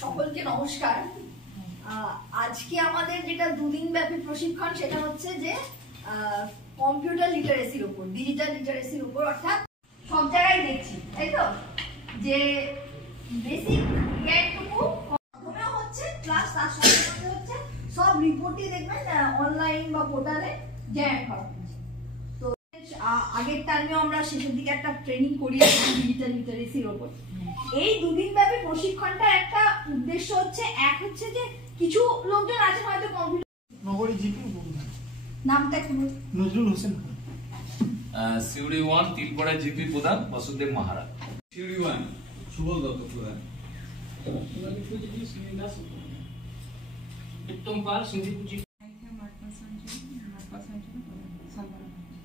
সকলকে নমস্কার। আজকে আমাদের যেটা দুদিন ব্যাপী প্রশিক্ষণ সেটা হচ্ছে যে কম্পিউটার লিটারেসির উপর, ডিজিটাল লিটারেসির উপর, অর্থাৎ সব জায়গায় দেখছি তাই তো যে বেসিক জ্ঞানটুকু প্রথমেও হচ্ছে প্লাস তার সাথে সাথে হচ্ছে সব রিপোর্টই দেখবেন অনলাইন বা পোর্টালে জেনারেট করা হচ্ছে। তো আগের টার্মেও আমরা শেষের দিকে একটা ট্রেনিং করিয়েছি ডিজিটাল লিটারেসির উপর। এই দুদিন ব্যাপী প্রশিক্ষণটার একটা উদ্দেশ্য হচ্ছে, এক হচ্ছে যে কিছু লোকজন আছে হয়তো কম্পিউটার নগরী জিপি নামটা একটু নজরুল হোসেন, সিউড়ি 1 তিলপাড়া জিপি প্রধান বাসুদেব মাহারা, সিউড়ি 1 সুবল দত্ত প্রধান, উত্তম পাল সিন্ধিপুজি,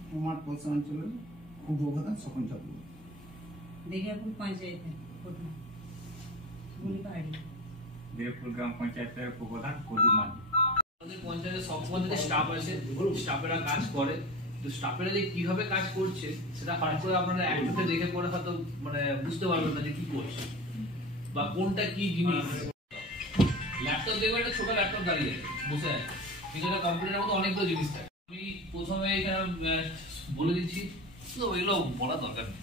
কুমার পলসা অঞ্চলের উপপ্রধান স্বপন চক্রবর্তী, দেখিয়াপুর পঞ্চায়েতের প্রধান গুলিপাহাড়ি, দেবপুর গ্রাম পঞ্চায়েতের উপপ্রধান কদুর মান্ডি। আমাদের পঞ্চায়েতের সব পঞ্চায়েতে স্টাফ আছে, স্টাফেরা কাজ করে, তো স্টাফেরা যে কিভাবে কাজ করছে সেটা হঠাৎ করে আপনারা এক চোখে দেখে পড়ে হয়তো মানে বুঝতে পারবেন না যে কি করছে বা কোনটা কি জিনিস। ল্যাপটপ দেখবে একটা ছোট ল্যাপটপ দাঁড়িয়ে বসে আছে, কিন্তু একটা কম্পিউটারের মধ্যে অনেকগুলো জিনিস থাকে। আমি প্রথমে এখানে বলে দিচ্ছি, তো এগুলো বলা দরকার নেই।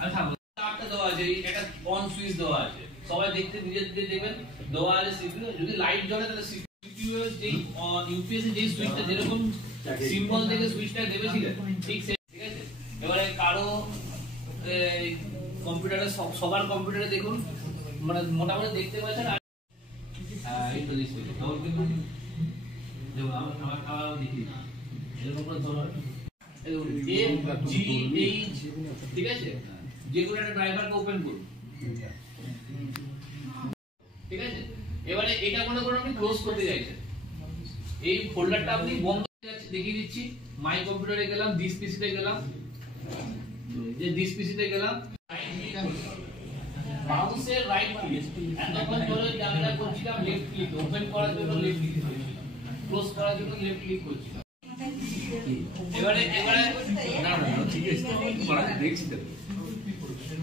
আমি থাকবো চারটা দেওয়া আছে, একটা অন সুইচ দেওয়া আছে, সবাই দেখতে নিজের দিকে দেখবেন দেওয়া আছে সিপিইউ। যদি লাইট জ্বলে তাহলে সিপিইউ এর যেই ইউপিএস এর যেই সুইচটা যেরকম সিম্বল থেকে সুইচটা দেবে ঠিক আছে, ঠিক আছে। এবারে কারো কম্পিউটারে সবার কম্পিউটারে দেখুন মানে মোটামুটি দেখতে পাচ্ছেন। এই তো দিচ্ছি ডবল ক্লিক করুন, দেখুন আমার দেখি এরকম করে ধরুন এ জি এইচ, ঠিক আছে, যেগুলো একটা ড্রাইভারকে ওপেন করুন, ঠিক আছে। এবারে এটা মনে করুন আপনি ক্লোজ করতে চাইছেন, এই ফোল্ডারটা আপনি বন্ধ দেখিয়ে দিচ্ছি। মাই কম্পিউটারে গেলাম, দিস পিসিতে গেলাম, যে দিস পিসিতে গেলাম, মাউসের রাইট ক্লিক, এতক্ষণ ধরে জানলা করছিলাম লেফট ক্লিক, ওপেন করার জন্য লেফট ক্লিক করছিলাম, ক্লোজ করার জন্য লেফট ক্লিক করছিলাম। এবারে না ঠিক আছে দেখছি তো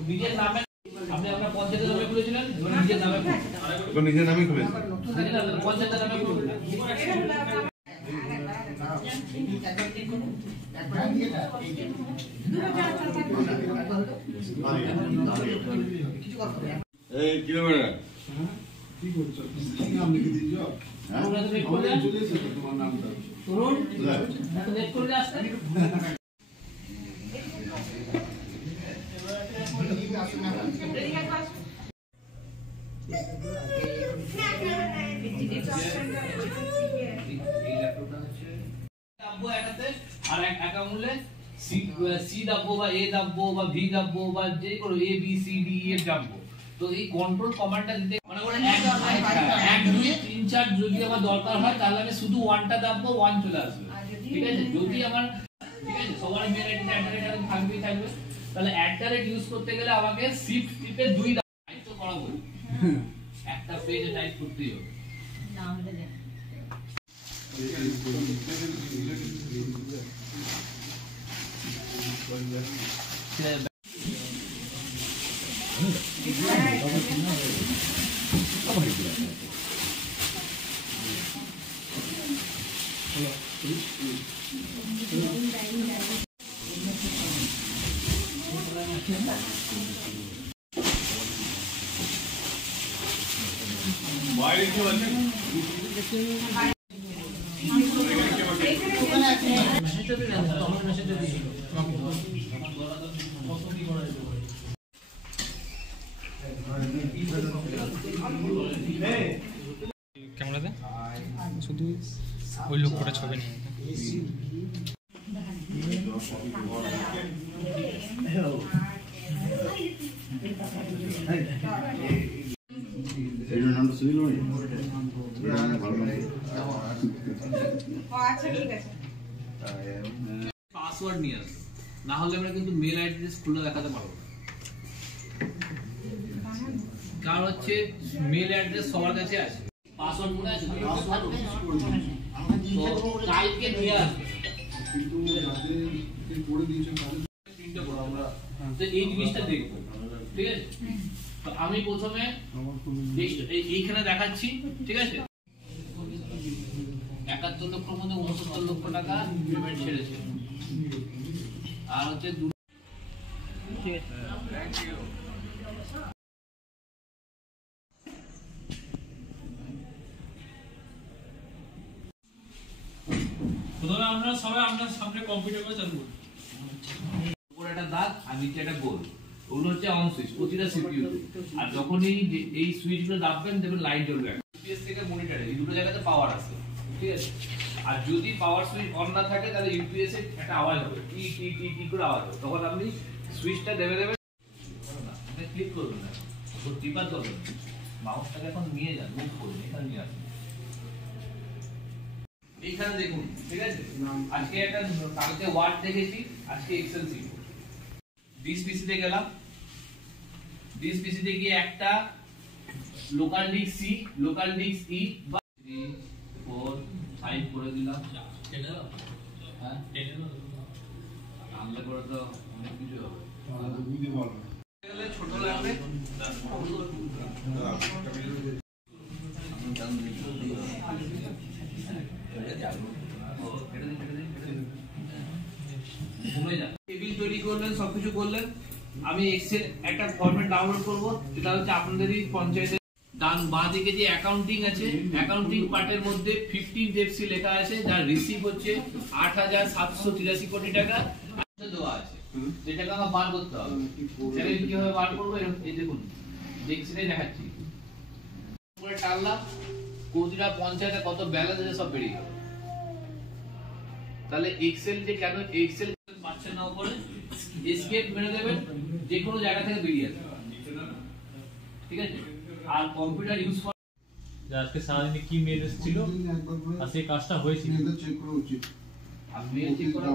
নিজের নামে আপনি আপনার পঞ্চায়েতের নামে খুলেছিলেন, নিজের নামে নিজের নামে খুলেছেন, পঞ্চায়েতের নামে খুলুন। এই কিলোমিটার কি করছো? নাম লিখে দিও। তোমার নামটা তরুণ এত লেট করলে আসতে আর এক আমূলে সি দাব্বো বা এ দাব্বো বা ভি দাব্বো বা যে কোনো A B C D A দাব্বো। তো এই কন্ট্রোল কমান্ডটা দিতে মনে করেন 1 2 3 4 যদি আমার দরকার হয় তাহলে আমি শুধু 1টা দাব্বো, 1 চলে আসবে, ঠিক আছে। যদি আমার ঠিক আছে সবার মেল আইডি অ্যাড্রেস থাকবেই থাকবে, তাহলে অ্যাড্রেস ইউজ করতে গেলে আমাকে শিফট টিপে 2 টাইপ তো করাবো, একটা পেজে টাইপ করতেই হবে না হলে দেখ বাইরে কি আছে ক্যামেরাতে শুধু ওই লোকটা ছবি নিয়ে নামটা শুনিল পাসওয়ার্ড নিয়ে আসো, না হলে আমরা কিন্তু মেল অ্যাড্রেস খুলে দেখাতে পারবো না। কারণ হচ্ছে মেল অ্যাড্রেস সবার কাছে আছে, পাসওয়ার্ড মনে আছে, পাসওয়ার্ড কালকে নিয়ে আসবে, কিন্তু করে দিয়েছেন তো এই জিনিসটা দেখবো, ঠিক আছে? তো আমি প্রথমে এইখানে দেখাচ্ছি, ঠিক আছে? 71 লক্ষের মধ্যে 69 লক্ষ টাকা পেমেন্ট ছেড়েছে, আর হচ্ছে ঠিক আছে। Thank you. প্রথমে আমরা সবাই আপনার সামনে কম্পিউটার করে চালু করি। উপরে একটা দাগ আর নিচে একটা গোল, ওগুলো হচ্ছে অন সুইচ প্রতিটা সিপিইউ তে। আর যখনই এই সুইচ গুলো দাববেন দেখবেন লাইট জ্বলবে। ইউপিএস থেকে মনিটরে এই দুটো জায়গাতে পাওয়ার আছে, ঠিক আছে? আর যদি পাওয়ার সুইচ অন না থাকে তাহলে ইউপিএস এর একটা আওয়াজ হবে, টি টি টি টি করে আওয়াজ হবে। তখন আপনি সুইচটা দেবেন, এটা ক্লিক করবেন না, তো টিপা ধরবেন, মাউসটাকে এখন নিয়ে যান, মুভ করুন, এখানে নিয়ে আসুন। এইখানে দেখুন, ঠিক আছে? আজকে একটা কালকে ওয়ার্ড দেখেছি, আজকে এক্সেল শিখব। দিস পিসিতে গেলাম, দিস পিসিতে গিয়ে একটা local disk C, local disk E বা 3 4 5 করে দিলাম। হ্যাঁ, আনলে করে তো অনেক কিছু হবে। ছোট লাগবে, টেবিল তৈরি করলেন, সবকিছু করলেন। আমি এক্সেল একটা ফরম্যাট ডাউনলোড করব, যেটা হচ্ছে আপনাদেরই পঞ্চায়েতের ডান বাঁ দিকে যে অ্যাকাউন্টিং আছে, অ্যাকাউন্টিং পার্টের মধ্যে 15 এফসি লেখা আছে, যার রিসিভ হচ্ছে 8,783 কোটি টাকা দেওয়া আছে, যেটাকে আমরা বার করতে হবে। সেটা কিভাবে বার করবো, এই দেখুন সেটাই দেখাচ্ছি। পুরো টানলাম, কোটিটা পঞ্চায়েতে কত ব্যালেন্স আছে সব বেরিয়ে গেল। তাহলে এক্সেল যে কেন এক্সেল পাচ্ছেন না উপরে, এসকেপ মেরে দেবেন, যে কোনো জায়গা থেকে বেরিয়ে আসবে, ঠিক আছে? আর কম্পিউটার ইউজ করা আজকে সারাদিনে কি মেল এসেছিল আর সেই কাজটা হয়েছিল চেক করা উচিত। আর মেল চেক করা